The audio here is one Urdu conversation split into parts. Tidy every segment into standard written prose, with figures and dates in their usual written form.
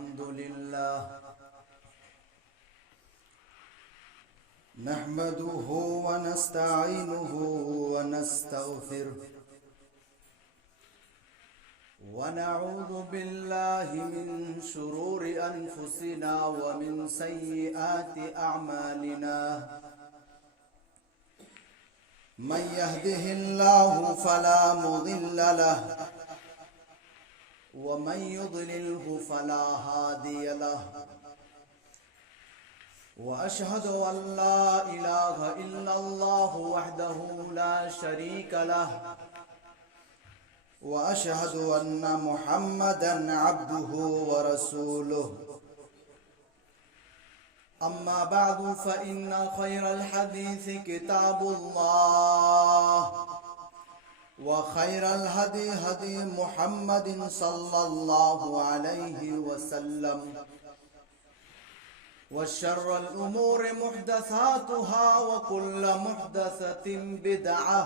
الحمد لله نحمده ونستعينه ونستغفره ونعوذ بالله من شرور أنفسنا ومن سيئات أعمالنا من يهده الله فلا مضل له ومن يضلله فلا هادي له وأشهد أن لا إله إلا الله وحده لا شريك له وأشهد أن محمدًا عبده ورسوله أما بعد فإن خير الحديث كتاب الله وخير الهدي هدي محمد صلى الله عليه وسلم وشر الأمور محدثاتها وكل محدثة بدعة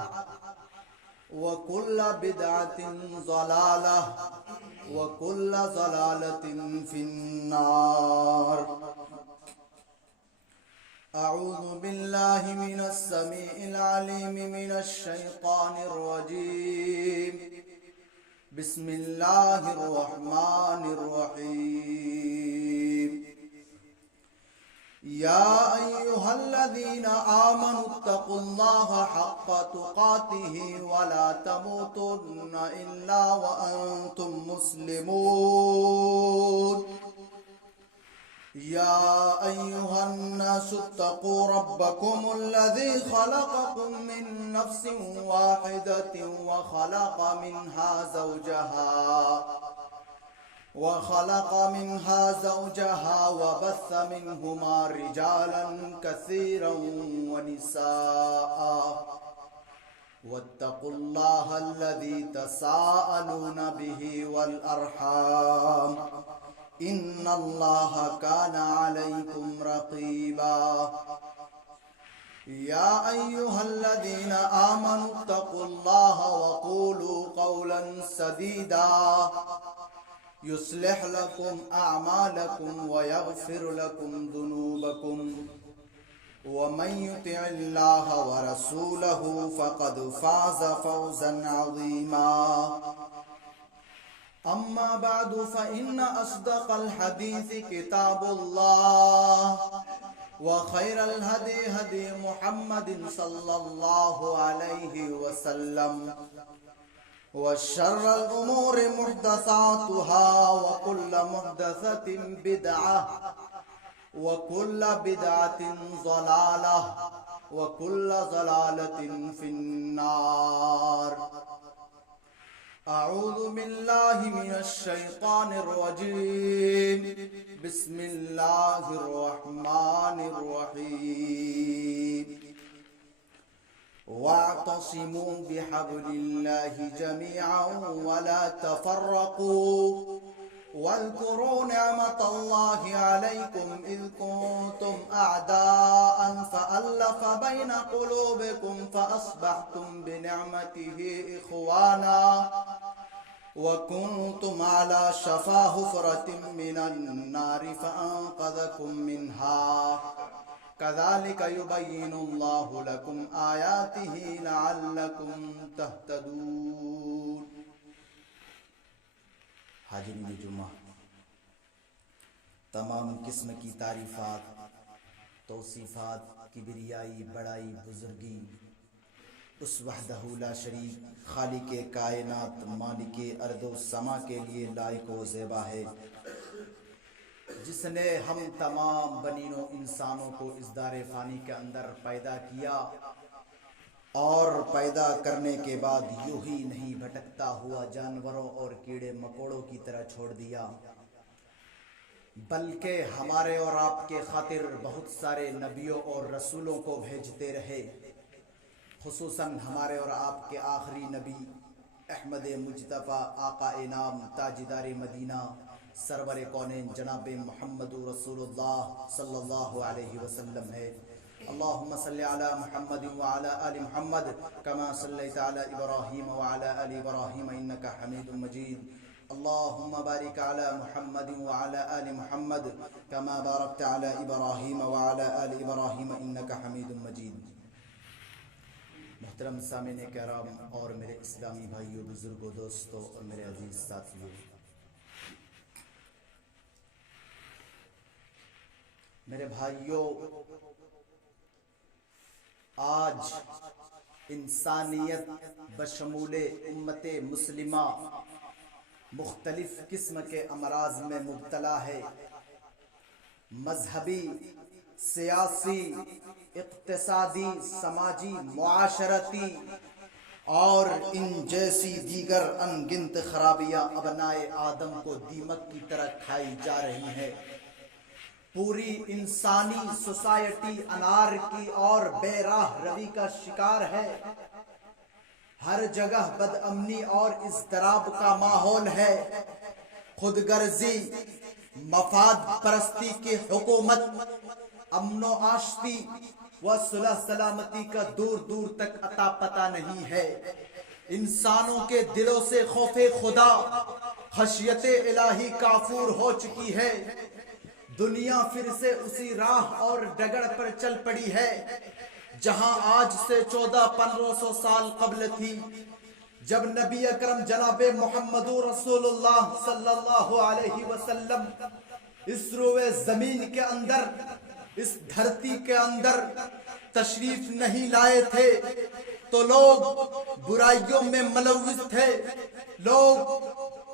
وكل بدعة ضلالة وكل ضلالة في النار. أعوذ بالله من السميع العليم من الشيطان الرجيم. بسم الله الرحمن الرحيم. يا أيها الذين آمنوا اتقوا الله حق تقاته ولا تموتن إلا وأنتم مسلمون. يا أيها الناس اتقوا ربكم الذي خلقكم من نفس واحدة وخلق منها زوجها وبث منهما رجالا كثيرا ونساء واتقوا الله الذي تساءلون به والأرحام إن الله كان عليكم رقيبا. يا أيها الذين آمنوا اتقوا الله وقولوا قولا سديدا يصلح لكم أعمالكم ويغفر لكم ذنوبكم ومن يطع الله ورسوله فقد فاز فوزا عظيما. أما بعد فإن أصدق الحديث كتاب الله وخير الهدي هدي محمد صلى الله عليه وسلم وشر الأمور محدثاتها وكل محدثة بدعة وكل بدعة ضلالة وكل ضلالة في النار. أعوذ بالله من الشيطان الرجيم. بسم الله الرحمن الرحيم. واعتصموا بحبل الله جميعا ولا تفرقوا واذكروا نعمة الله عليكم إذ كنتم أعداء فألف بين قلوبكم فأصبحتم بنعمته إخوانا وكنتم على شفا حفرة من النار فأنقذكم منها كذلك يبين الله لكم آياته لعلكم تهتدون. حاضرین جمعہ، تمام قسم کی تعریفات، توصیفات، کبریائی، بڑائی، بزرگی اس وحدہ لا شریک خالق کائنات مالک ارض و سما کے لیے لائق و زیبا ہے، جس نے ہم تمام بنینوں انسانوں کو اس دار فانی کے اندر پیدا کیا اور پیدا کرنے کے بعد یوں ہی نہیں بھٹکتا ہوا جانوروں اور کیڑے مکوڑوں کی طرح چھوڑ دیا، بلکہ ہمارے اور آپ کے خاطر بہت سارے نبیوں اور رسولوں کو بھیجتے رہے، خصوصاً ہمارے اور آپ کے آخری نبی احمد مجتبیٰ آقا انعام تاجدار مدینہ سرور کونین جناب محمد رسول اللہ صلی اللہ علیہ وسلم ہے. اللهم صل على محمد وعلى آل محمد كما صليت على إبراهيم وعلى آل إبراهيم إنك حميد مجيد. اللهم بارك على محمد وعلى آل محمد كما باركت على إبراهيم وعلى آل إبراهيم إنك حميد مجيد. محترم سامعین کرام اور میرے اسلامی بھائیوں، بزرگوں، دوستوں اور میرے عزیز ساتھیوں، میرے بھائیوں، آج انسانیت بشمول امت مسلمہ مختلف قسم کے امراض میں مبتلا ہے. مذہبی، سیاسی، اقتصادی، سماجی، معاشرتی اور ان جیسی دیگر انگنت خرابیاں ابنائے آدم کو دیمک کی طرح کھائی جا رہی ہیں. پوری انسانی سوسائٹی انارکی اور بے راہ روی کا شکار ہے. ہر جگہ بد امنی اور اضطراب کا ماحول ہے. خود غرضی، مفاد پرستی کی حکومت امن و آشتی و صلح سلامتی کا دور دور تک عطا پتہ نہیں ہے. انسانوں کے دلوں سے خوف خدا، خشیت الہی کافور ہو چکی ہے. دنیا پھر سے اسی راہ اور ڈگر پر چل پڑی ہے جہاں آج سے 1400-1500 سال قبل تھی، جب نبی اکرم جناب محمد رسول اللہ صلی اللہ علیہ وسلم اس روئے زمین کے اندر، اس دھرتی کے اندر تشریف نہیں لائے تھے تو لوگ برائیوں میں ملوث تھے. لوگ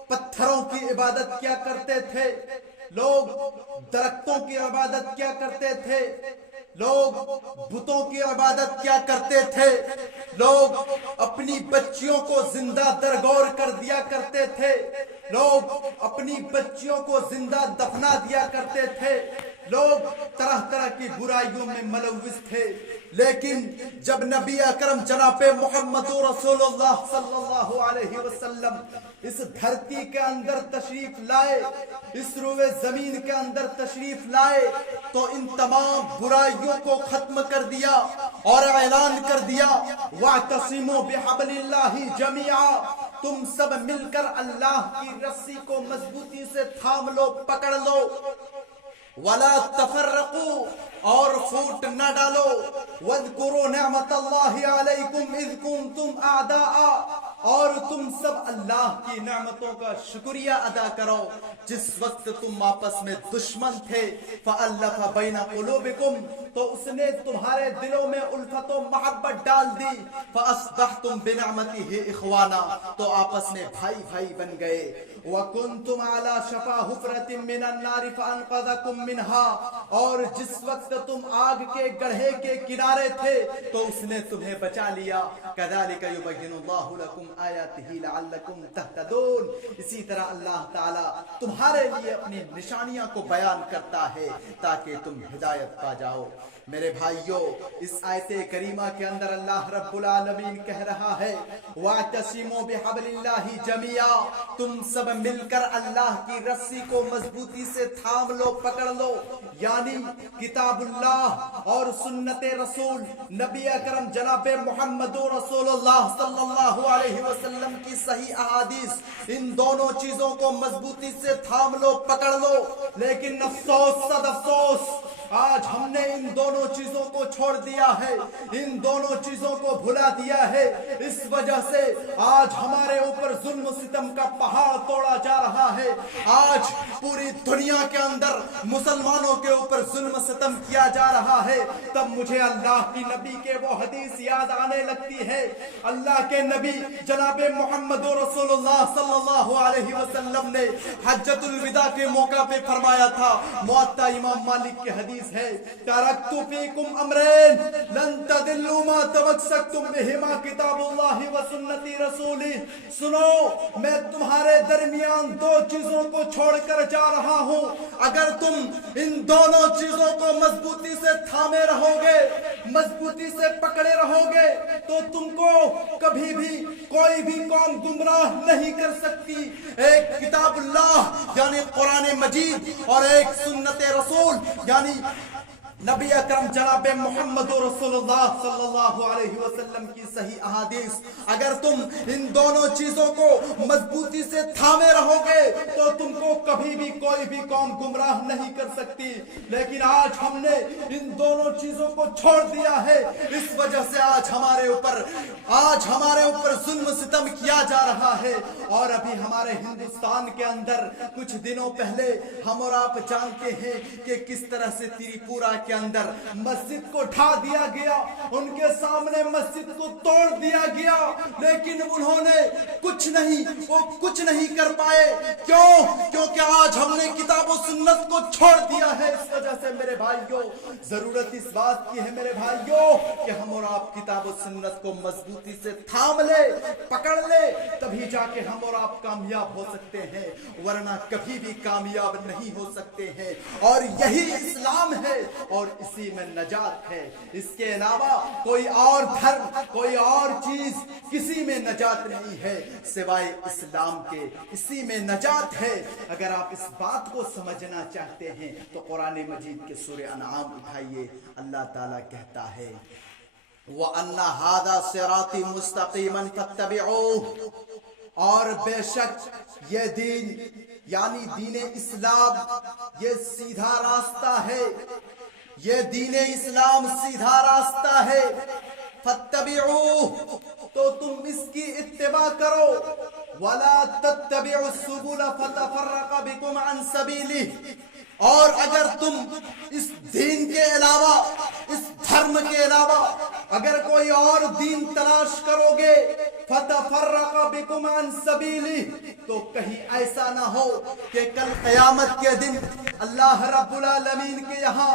پتھروں کی عبادت کیا کرتے تھے، لوگ درختوں کی عبادت کیا کرتے تھے، لوگ بتوں کی عبادت کیا کرتے تھے، لوگ اپنی بچیوں کو زندہ درگور کر دیا کرتے تھے، لوگ اپنی بچیوں کو زندہ دفنا دیا کرتے تھے، لوگ طرح طرح کی برائیوں میں ملوث تھے. لیکن جب نبی اکرم جناب محمد رسول اللہ صلی اللہ علیہ وسلم اس دھرتی کے اندر تشریف لائے، اس روئے زمین کے اندر تشریف لائے تو ان تمام برائیوں کو ختم کر دیا اور اعلان کر دیا وَاعْتَصِمُوا بِحَبْلِ اللَّهِ جَمِيعًا، تم سب مل کر اللہ کی رسی کو مضبوطی سے تھام لو، پکڑ لو. وَلَا تَفَرَّقُوا، اور پھوٹ نہ ڈالو. وَاذْكُرُوا نِعْمَةَ اللَّهِ عَلَيْكُمْ إِذْ كُنْتُمْ أَعْدَاءً، اور تم سب اللہ کی نعمتوں کا شکریہ ادا کرو جس وقت تم آپس میں دشمن تھے. فَأَلَّفَ بَيْنَ قُلُوبِكُمْ، تو اس نے تمہارے دلوں میں الفت و محبت ڈال دی. فَأَصْبَحْتُمْ بِنِعْمَتِهِ إِخْوَانًا، تو آپس میں بھائی بھائی بن گئے. وَكُنْتُمْ عَلَى شَفَا حُفْرَةٍ مِّنَ النَّارِ فَأَنْقَذَكُم مِّنْهَا، اور جس وقت تم آگ کے گڑھے کے کنارے تھے تو اس نے تمہیں بچا لیا. كَذَلِكَ يُبَيِّنُ اللَّهُ لَكُمْ آيَاتِهِ لَعَلَّكُمْ تَهْتَدُونَ، اسی طرح اللہ تعالیٰ تمہارے لیے اپنی نشانیاں کو بیان کرتا ہے تاکہ تم ہدایت پا جاؤ. میرے بھائیوں، اس آیت کریمہ کے اندر اللہ رب العالمین کہہ رہا ہے وَاعْتَصِمُوا بِحَبْلِ اللَّهِ جَمِيعًا، تم سب مل کر اللہ کی رسی کو مضبوطی سے تھام لو، پکڑ لو. یعنی کتاب اللہ اور سنت رسول نبی اکرم جناب محمد رسول اللہ صلی اللہ علیہ وسلم کی صحیح احادیث، ان دونوں چیزوں کو مضبوطی سے تھام لو، پکڑ لو. لیکن افسوس صد افسوس، آج ہم نے ان دونوں چیزوں کو چھوڑ دیا ہے، ان دونوں چیزوں کو بھلا دیا ہے. اس وجہ سے آج ہمارے اوپر ظلم و ستم کا پہاڑ توڑا جا رہا ہے. آج پوری دنیا کے اندر مسلمانوں کے اوپر ظلم و ستم کیا جا رہا ہے. تب مجھے اللہ کی نبی کے وہ حدیث یاد آنے لگتی ہے. اللہ کے نبی جناب محمد رسول اللہ صلی اللہ علیہ وسلم نے حجۃ الوداع کے موقع پہ فرمایا تھا، موطا امام مالک کی حدیث ہے، ترکت فیکم امرین لن تضلوا ما تمسکتم بہما کتاب اللہ و سنت رسولہ. سنو، میں تمہارے درمیان دو چیزوں کو چھوڑ کر جا رہا ہوں، اگر تم ان دونوں چیزوں کو مضبوطی سے تھامے رہو گے، مضبوطی سے پکڑے رہو گے تو تم کو کبھی بھی کوئی بھی قوم گمراہ نہیں کر سکتی. ایک کتاب اللہ یعنی قرآن مجید اور ایک سنت رسول یعنی نبی اکرم جناب محمد رسول اللہ صلی اللہ علیہ وسلم کی صحیح احادیث، اگر تم ان دونوں چیزوں کو مضبوطی سے تھامے رہو گے تو تم کو کبھی بھی کوئی بھی قوم گمراہ نہیں کر سکتی، لیکن آج ہم نے ان دونوں چیزوں کو چھوڑ دیا ہے، اس وجہ سے آج ہمارے اوپر ظلم ستم کیا جا رہا ہے۔ اور ابھی ہمارے ہندوستان کے اندر کچھ دنوں پہلے ہم اور آپ جانتے ہیں کہ کس طرح سے تری پورا کے اندر مسجد کو ڈھا دیا گیا، ان کے سامنے مسجد کو توڑ دیا گیا، لیکن انہوں نے کچھ نہیں کر پائے۔ کیونکہ آج ہم نے کتاب و سنت کو چھوڑ دیا ہے۔ اس وجہ سے میرے بھائیوں، ضرورت اس بات کی ہے میرے بھائیوں کہ ہم اور آپ کتاب و سنت کو مضبوطی سے تھام لے، پکڑ لے، تبھی جا کے ہم اور آپ کامیاب ہو سکتے ہیں، ورنہ کبھی بھی کامیاب نہیں ہو سکتے ہیں۔ اور یہی اسلام ہے اور اسی میں نجات ہے، اس کے علاوہ کوئی اور دھرم، کوئی اور چیز کسی میں نجات نہیں ہے سوائے اسلام کے، اسی میں نجات ہے۔ اگر آپ اس بات کو سمجھنا چاہتے ہیں تو قرآن مجید کے سورہ انعام اٹھائیے، اللہ تعالیٰ کہتا ہے وَأَنَّ هَذَا صِرَاطِي مُسْتَقِيمًا فَاتَّبِعُوهُ، اور بے شک یہ دین یعنی دین اسلام یہ سیدھا راستہ ہے، یہ دین اسلام سیدھا راستہ ہے۔ فَاتَّبِعُوهُ، تو تم اس کی اتباع کرو، وَلَا تَتَّبِعُوا السُّبُلَ فَتَفَرَّقَ بِكُمْ عَنْ سَبِيلِهِ، اور اگر تم اس دین کے علاوہ، اس دھرم کے علاوہ اگر کوئی اور دین تلاش کرو گے، فَتَفَرَّقَ بِكُمْ عَنْ سَبِيلِهِ، تو کہیں ایسا نہ ہو کہ کل قیامت کے دن اللہ رب العالمین کے یہاں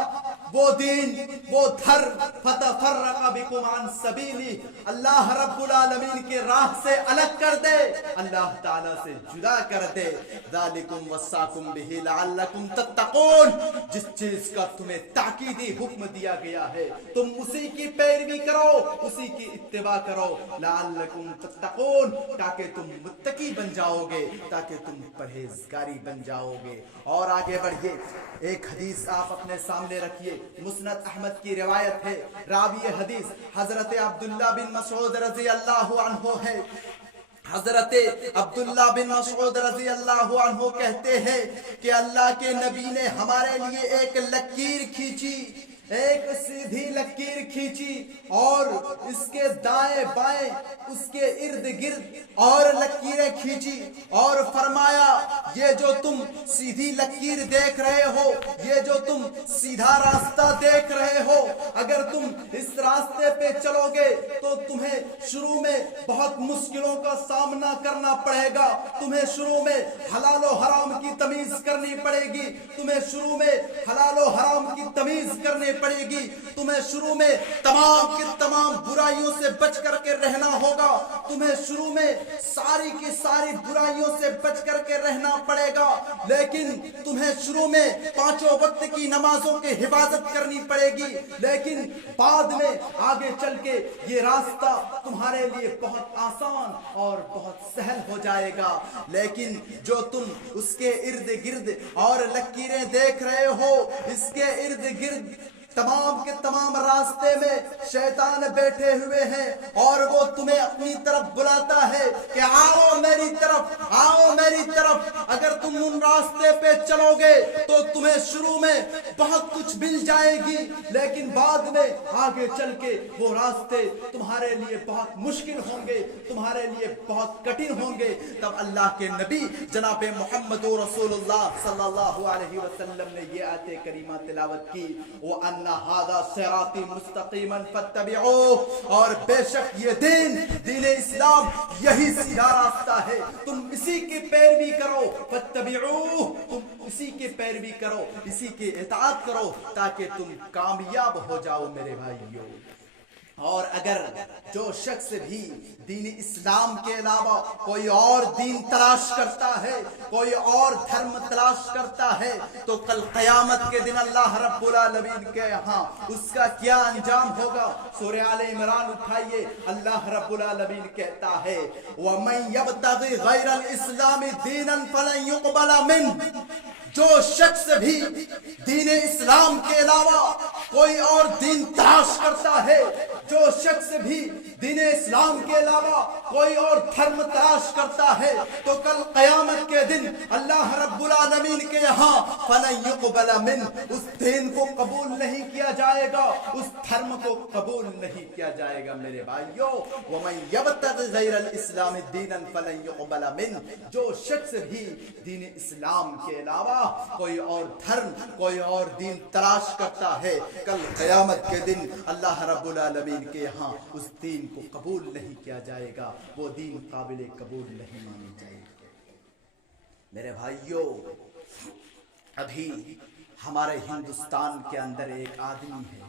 وہ دین، وہ دھرم فَتَفَرَّقَ بِكُمْ عَنْ سَبِيلِهِ اللہ رب العالمین کے راہ سے الگ کر دے، اللہ تعالیٰ سے جدا کر دے۔ ذَلِكُمْ وَصَّاكُمْ بِهِ لَعَلَّكُمْ تَتَّقُونَ، جس چیز کا تمہیں تاکیدی حکم دیا گیا ہے تم اسی کی پیروی کرو، اسی کی اتباع کرو، لَعَلَّكُمْ تَتَّقُونَ، تاکہ تم متقی بن جاؤ گے، تاکہ تم پرہیزگاری بن جاؤ گے۔ اور آگے بڑھیے، ایک حدیث آپ اپنے سامنے رکھیے، مسند احمد کی روایت ہے، راوی حدیث حضرت عبداللہ بن مسعود رضی اللہ عنہ ہے۔ حضرت عبداللہ بن مسعود رضی اللہ عنہ کہتے ہیں کہ اللہ کے نبی نے ہمارے لیے ایک لکیر کھینچی، ایک سیدھی لکیر کھینچی، اور اس کے دائیں بائیں اس کے ارد گرد اور لکیریں کھینچی، اور فرمایا یہ جو تم سیدھی لکیر دیکھ رہے ہو، یہ جو تم سیدھا راستہ دیکھ رہے ہو، اگر تم اس راستے پہ چلو گے تو تمہیں شروع میں بہت مشکلوں کا سامنا کرنا پڑے گا، تمہیں شروع میں حلال و حرام کی تمیز کرنی پڑے گی، تمہیں شروع میں حلال و حرام کی تمیز کرنی پڑے گی، تمہیں شروع میں تمام کی تمام برائیوں سے بچ کر کے رہنا ہوگا، تمہیں شروع میں ساری کی ساری برائیوں سے بچ کر کے رہنا پڑے گا، لیکن تمہیں شروع میں 5 وقت کی نمازوں کی حفاظت کرنی پڑے گی، لیکن بعد میں آگے چل کے یہ راستہ تمہارے لیے بہت آسان اور بہت سہل ہو جائے گا۔ لیکن جو تم اس کے ارد گرد اور لکیریں دیکھ رہے ہو، اس کے ارد گرد تمام کے تمام راستے میں شیطان بیٹھے ہوئے ہیں، اور وہ تمہیں اپنی طرف بلاتا ہے کہ آؤ میری طرف، آؤ میری طرف۔ اگر تم ان راستے پہ چلو گے تو تمہیں شروع میں بہت کچھ مل جائے گی، لیکن بعد میں آگے چل کے وہ راستے تمہارے لیے بہت مشکل ہوں گے، تمہارے لیے بہت کٹھن ہوں گے۔ تب اللہ کے نبی جناب محمد رسول اللہ صلی اللہ علیہ وسلم نے یہ آیت کریمہ تلاوت کی، وَأَنَّ هَذَا صِرَاطِي مُسْتَقِيمًا فَاتَّبِعُوهُ، اور بے شک یہ دین اسلام یہی سیدھا راستہ ہے، تم اسی کی پیروی کرو، فَاتَّبِعُوهُ، تم اسی کی پیروی کرو، اسی کی اطاعت کرو، تاکہ تم کامیاب ہو جاؤ میرے بھائیوں۔ اور اگر جو شخص بھی دین اسلام کے علاوہ کوئی اور دین تلاش کرتا ہے، کوئی اور دھرم تلاش کرتا ہے، تو کل قیامت کے دن اللہ رب العالمین کے یہاں اس کا کیا انجام ہوگا؟ سورہ آل عمران اٹھائیے، اللہ رب العالمین کہتا ہے وَمَن يَبْتَغِ غَيْرَ الْإِسْلَامِ دِينًا فَلَن يُقْبَلَ مِنْهُ، جو شخص بھی دین اسلام کے علاوہ کوئی اور دین تلاش کرتا ہے، جو شخص بھی دین اسلام کے علاوہ کوئی اور دھرم تلاش کرتا ہے تو کل قیامت کے دن اللہ رب العالمین کے یہاں فَلَن يُقْبَلَ مِنْهُ، اس دین کو قبول نہیں کیا جائے گا، اس دھرم کو قبول نہیں کیا جائے گا۔ میرے بھائیو، وَمَن يَبْتَغِ غَيْرَ الْإِسْلَامِ دِينًا فَلَن يُقْبَلَ مِنْهُ، جو شخص بھی دین اسلام کے علاوہ کوئی اور دھرم کوئی اور دین تلاش کرتا ہے، کل قیامت کے دن اللہ رب العالمین کے یہاں اس دین کو قبول نہیں کیا جائے گا، وہ دین قابل قبول نہیں مانی جائے گی۔ میرے بھائیو، ابھی ہمارے ہندوستان کے اندر ایک آدمی ہے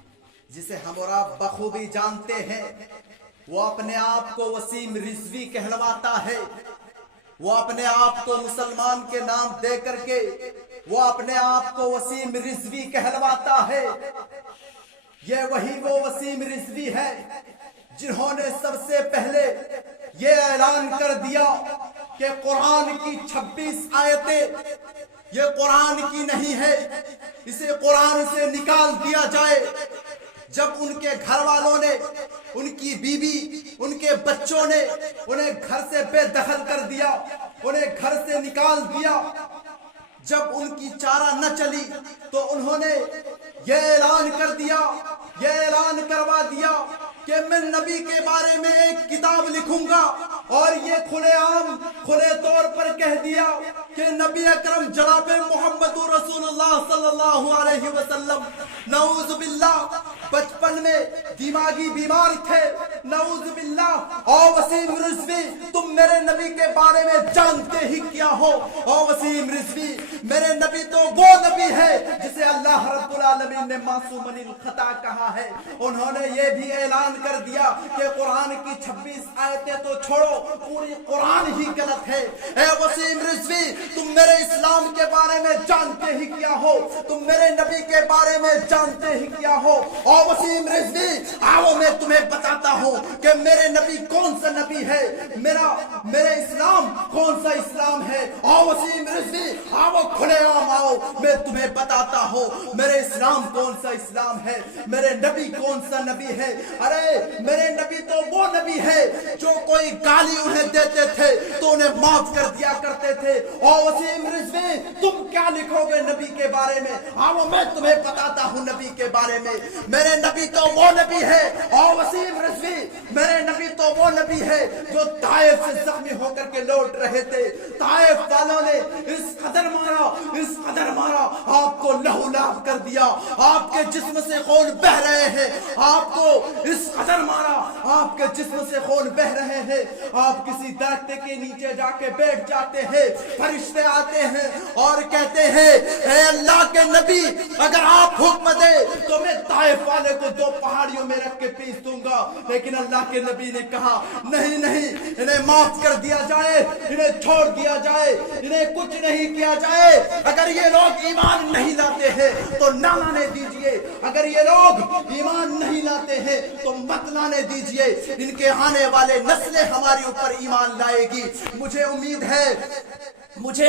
جسے ہم اور آپ بخوبی جانتے ہیں، وہ اپنے آپ کو وسیم رضوی کہلواتا ہے، وہ اپنے آپ کو مسلمان کے نام دے کر کے وہ اپنے آپ کو وسیم رضوی کہلواتا ہے۔ یہ وہی وہ وسیم رضوی ہے جنہوں نے سب سے پہلے یہ اعلان کر دیا کہ قرآن کی 26 آیتیں یہ قرآن کی نہیں ہے، اسے قرآن سے نکال دیا جائے۔ جب ان کے گھر والوں نے، ان کی بیوی، ان کے بچوں نے انہیں گھر سے بے دخل کر دیا، انہیں گھر سے نکال دیا، جب ان کی چارہ نہ چلی تو انہوں نے یہ اعلان کر دیا، یہ اعلان کروا دیا کہ میں نبی کے بارے میں ایک کتاب لکھوں گا، اور یہ کھلے عام کھلے طور پر کہہ دیا کہ نبی اکرم جناب محمد رسول اللہ صلی اللہ علیہ وسلم نعوذ باللہ بچپن میں دماغی بیمار تھے، نعوذ باللہ۔ او وسیم رضوی، تم میرے نبی کے بارے میں جانتے ہی کیا ہو؟ او وسیم رضوی، میرے نبی تو وہ نبی ہے جسے اللہ رب العالمین نے معصوم الخطا کہا ہے۔ انہوں نے یہ بھی اعلان کر دیا کہ قرآن کی 26 آیتیں تو چھوڑو، پوری قرآن ہی غلط ہے۔ اے وسیم رضوی، تم میرے اسلام کے بارے میں جانتے ہی کیا ہو؟ تم میرے نبی کے بارے میں جانتے ہی کیا ہو؟ او وسیم رضوی، آؤ میں تمہیں بتاتا ہوں کہ میرے نبی کون سا نبی ہے، میرے اسلام کون سا اسلام ہے۔ او وسیم رضوی، آؤ کھلے عام آؤ، میں تمہیں بتاتا ہوں میرے اسلام کون سا اسلام ہے، میرے نبی کون سا نبی ہے۔ ارے میرے نبی تو وہ نبی ہے جو کوئی گالی انہیں دیتے تھے تو انہیں معاف کر دیا کرتے تھے۔ او وسیم رضوی، تم کیا لکھو گے نبی کے بارے میں؟ آؤ میں تمہیں بتاتا ہوں نبی کے بارے میں۔ میرے نبی تو وہ نبی ہے، او وسیم رضوی، میرے نبی تو وہ نبی ہے جو طائف سے زخمی ہو کر کے لوٹ رہے تھے۔ طائف والوں نے اس قدر مارا، آپ کو لہو لعاب کر دیا، آپ کے جسم سے خون بہ رہے ہیں، آپ کو اس قدر مارا، آپ کے جسم سے خون بہ رہے ہیں، آپ کسی درخت کے نیچے جا کے بیٹھ جاتے ہیں، فرشتے آتے ہیں اور کہتے ہیں اے اللہ کے نبی، اگر آپ حکم دے تو میں طائف والے کو 2 پہاڑیوں میں رکھ کے پیس دوں گا۔ لیکن اللہ کے نبی نے کہا نہیں، انہیں معاف کر دیا جائے، انہیں چھوڑ دیا جائے، انہیں کچھ نہیں کیا جائے۔ اگر یہ لوگ ایمان نہیں لاتے ہیں تو نہ لانے دیجئے، اگر یہ لوگ ایمان نہیں لاتے ہیں تو مت لانے دیجئے، ان کے آنے والے نسلیں ہمارے اوپر ایمان لائے گی۔ مجھے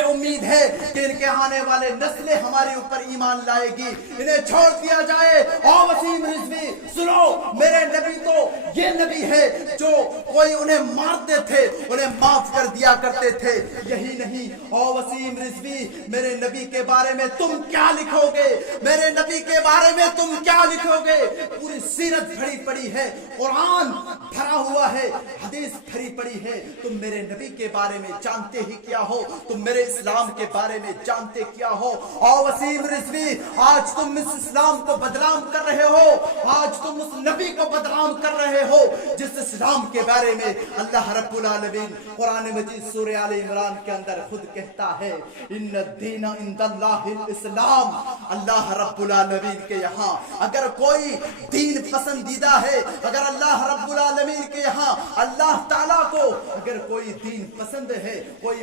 امید ہے کہ ان کے آنے والے نسلیں ہمارے اوپر ایمان لائے گی، انہیں چھوڑ دیا جائے۔ او وسیم رضوی سنو، میرے نبی تو یہ نبی ہے جو کوئی انہیں مارتے تھے انہیں معاف کر دیا کرتے تھے۔ یہی نہیں، او وسیم رضوی، میرے نبی کے بارے میں تم کیا لکھو گے؟ میرے نبی کے بارے میں تم کیا لکھو گے؟ پوری سیرت بھری پڑی ہے، قرآن بھرا ہوا ہے، حدیث بھری پڑی ہے، تم میرے نبی کے بارے میں جانتے ہی کیا ہو؟ تم میرے اسلام کے بارے میں جانتے کیا ہو؟ او وسیم رضوی، آج تم اس اسلام کو بدنام کر رہے ہو، آج تم اس نبی کو بدنام کر رہے ہو جس اسلام کے بارے میں اللہ رب العالمین قرآن مجید سورہ آل عمران کے اندر خود کہتا ہے ان الدین عند اللہ الاسلام۔ اللہ رب العالمین کے یہاں اگر کوئی دین پسندیدہ ہے، اگر اللہ رب العالمین کے یہاں اللہ تعالیٰ کو اگر کوئی دین پسند ہے، کوئی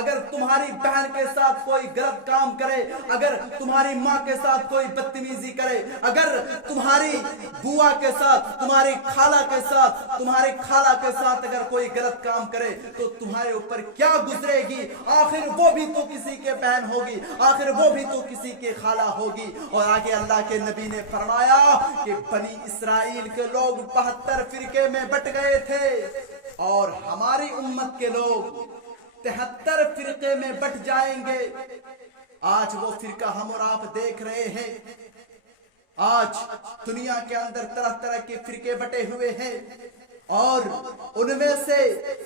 اگر تمہاری بہن کے ساتھ کوئی غلط کام کرے، اگر تمہاری ماں کے ساتھ کوئی بدتمیزی کرے، اگر تمہاری بوا کے ساتھ، تمہاری خالہ کے ساتھ، تمہاری خالہ کے ساتھ اگر کوئی غلط کام کرے تو تمہارے اوپر کیا گزرے گی؟ آخر وہ بھی تو کسی کے بہن ہوگی، آخر وہ بھی تو کسی کے خالہ ہوگی۔ اور آگے اللہ کے نبی نے فرمایا کہ بنی اسرائیل کے لوگ 72 فرقے میں بٹ گئے تھے اور ہماری امت کے لوگ 73 فرقے میں بٹ جائیں گے۔ آج وہ فرقہ ہم اور آپ دیکھ رہے ہیں، آج دنیا کے اندر طرح طرح کے فرقے بٹے ہوئے ہیں، اور ان میں سے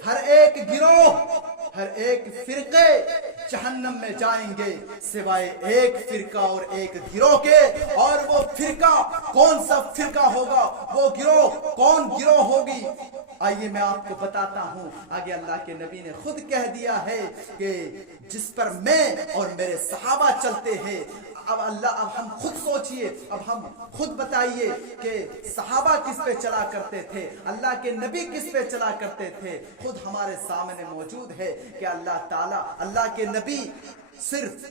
ہر ایک گروہ، ہر ایک فرقے جہنم میں جائیں گے سوائے ایک فرقہ اور ایک گروہ کے۔ اور وہ فرقہ کون سا فرقہ ہوگا، وہ گروہ کون گروہ ہوگی؟ آئیے میں آپ کو بتاتا ہوں۔ آگے اللہ کے نبی نے خود کہہ دیا ہے کہ جس پر میں اور میرے صحابہ چلتے ہیں، اب ہم خود سوچئے، اب ہم خود بتائیے کہ صحابہ کس پہ چلا کرتے تھے، اللہ کے نبی کس پہ چلا کرتے تھے؟ خود ہمارے سامنے موجود ہے کہ اللہ تعالیٰ، اللہ کے نبی صرف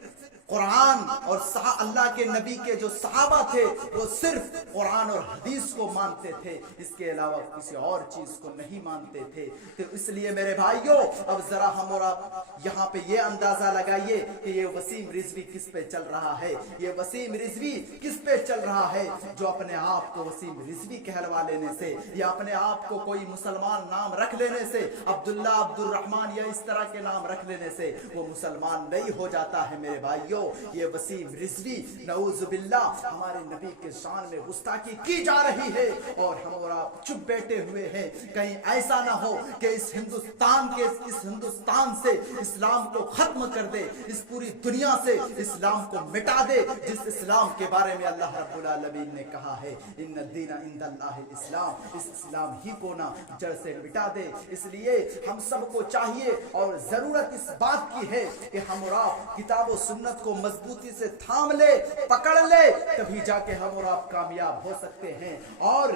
قرآن اور اللہ کے نبی کے جو صحابہ تھے وہ صرف قرآن اور حدیث کو مانتے تھے، اس کے علاوہ کسی اور چیز کو نہیں مانتے تھے۔ تو اس لیے میرے بھائیوں، اب ذرا ہم اور آپ یہاں پہ یہ اندازہ لگائیے کہ یہ وسیم رضوی کس پہ چل رہا ہے، یہ وسیم رضوی کس پہ چل رہا ہے جو اپنے آپ کو وسیم رضوی کہلوا لینے سے یا اپنے آپ کو کوئی مسلمان نام رکھ لینے سے، عبداللہ، عبد الرحمن یا اس طرح کے نام رکھ لینے سے وہ مسلمان نہیں ہو جاتا ہے۔ میرے بھائیوں، یہ وسیم رضوی نعوذ باللہ ہمارے نبی کے شان میں گستاخی کی جا رہی ہے اور ہم اور آپ چپ بیٹھے ہوئے ہیں۔ کہیں ایسا نہ ہو کہ اس ہندوستان سے اسلام کو ختم کر دے، اس پوری دنیا سے اسلام کو مٹا دے، جس اسلام کے بارے میں اللہ رب العالمین نے کہا ہے ان الدین عند اللہ الاسلام، اس اسلام ہی کو نہ جڑ سے مٹا دے۔ اس لیے ہم سب کو چاہیے اور ضرورت اس بات کی ہے کہ ہم اور آپ کتاب و سنت کو مضبوطی سے تھام لے، پکڑ لے، تبھی جا کے ہم اور آپ کامیاب ہو سکتے ہیں۔ اور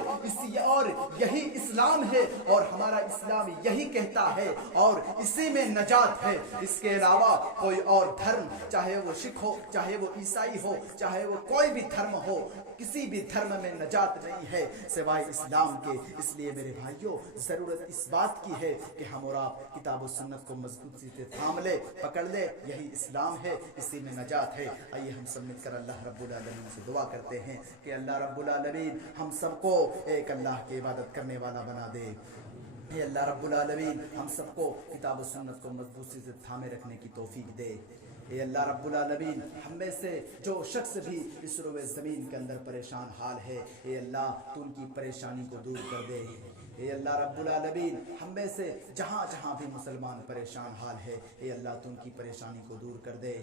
یہی اسلام ہے اور ہمارا اسلام یہی کہتا ہے اور اسی میں نجات ہے۔ اس کے علاوہ کوئی اور دھرم، چاہے وہ سکھ ہو، چاہے وہ عیسائی ہو، چاہے وہ کوئی بھی دھرم ہو، کسی بھی دھرم میں نجات نہیں ہے سوائے اسلام کے۔ اس لیے میرے بھائیوں، ضرورت اس بات کی ہے کہ ہم اور آپ کتاب و سنت کو مضبوطی سے تھام لے، پکڑ لے، یہی اسلام ہے، اسی میں نجات ہے۔ آئیے ہم سب مل کر اللہ رب العالمین سے دعا کرتے ہیں کہ اللہ رب العالمین ہم سب کو ایک اللہ کی عبادت کرنے والا بنا دے۔ اے اللہ رب العالمین ہم سب کو کتاب و سنت کو مضبوطی سے تھامے رکھنے کی توفیق دے۔ اے اللہ رب العالمین ہم میں سے جو شخص بھی اس روئے زمین کے اندر پریشان حال ہے، اے اللہ تو ان کی پریشانی کو دور کر دے۔ اے اللہ رب العالمین ہم میں سے جہاں جہاں بھی مسلمان پریشان حال ہے، اے اللہ تو ان کی پریشانی کو دور کر دے۔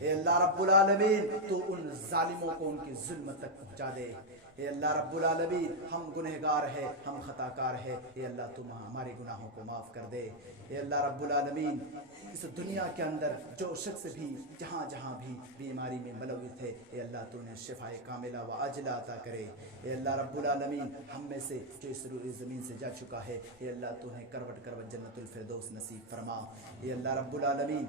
اے اللہ رب العالمین تو ان ظالموں کو ان کی ظلم تک پہنچا دے۔ اے اللہ رب العالمین ہم گنہگار ہے، ہم خطا کار ہے، اے اللہ تم ہمارے گناہوں کو معاف کر دے۔ اے اللہ رب العالمین اس دنیا کے اندر جو شخص بھی جہاں جہاں بھی بیماری میں ملوث ہے، اے اللہ تو انہیں شفائے کاملہ و عاجلہ عطا کرے۔ اے اللہ رب العالمین ہم میں سے جو اس روئے زمین سے جا چکا ہے، اے اللہ تو انہیں کروٹ کروٹ جنت الفردوس نصیب فرما۔ اے اللہ رب العالمین